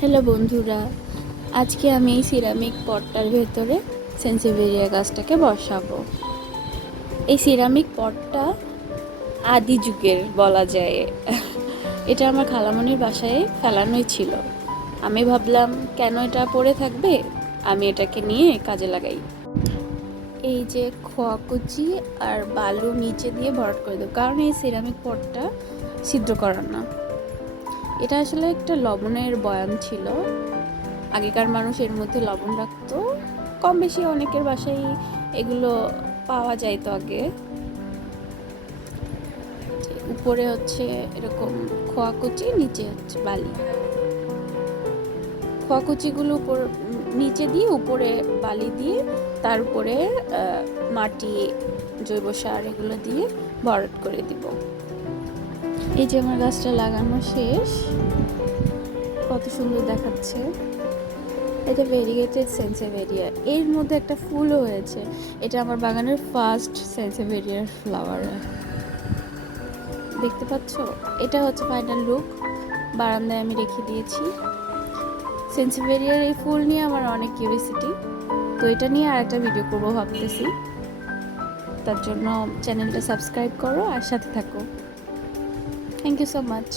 Hello বন্ধুরা, আজকে আমি এই সিরামিক পটটার ভেতরে সেন্সিভেরিয়া গাছটাকে বসাবো। এই সিরামিক পটটা আদি যুগের বলা যায়। এটা আমার খালামণির বাসায় ফেলানোই ছিল। আমি ভাবলাম কেন এটা পড়ে থাকবে, আমি এটাকে নিয়ে কাজে লাগাই। এই যে খোয়াকুচি আর বালু নিচে দিয়ে ভরাট করে দেবো, কারণ এই সিরামিক পটটা ছিদ্র করার না। এটা আসলে একটা লবণের বয়াম ছিল। আগেকার মানুষ এর মধ্যে লবণ রাখতো, কম বেশি অনেকের বাসায় এগুলো পাওয়া যাইতো আগে। উপরে হচ্ছে এরকম খোয়াকুচি, নিচে হচ্ছে বালি। খোয়াকুচিগুলো উপর নিচে দিয়ে, উপরে বালি দিয়ে, তার উপরে মাটি, জৈব সার এগুলো দিয়ে ভরাট করে দিব। এই যে আমার গাছটা লাগানো শেষ, কত সুন্দর দেখাচ্ছে। এটা ভেরিগেটেড সেন্সেভেরিয়া, এর মধ্যে একটা ফুলও হয়েছে। এটা আমার বাগানের ফার্স্ট সেন্সেভেরিয়ার ফ্লাওয়ার, দেখতে পাচ্ছ? এটা হচ্ছে ফাইনাল লুক। বারান্দায় আমি রেখে দিয়েছি। সেন্সেভেরিয়ার এই ফুল নিয়ে আমার অনেক কিউরিসিটি, তো এটা নিয়ে আর একটা ভিডিও করবো ভাবতেছি। তার জন্য চ্যানেলটা সাবস্ক্রাইব করো আর সাথে থাকো। Thank you so much.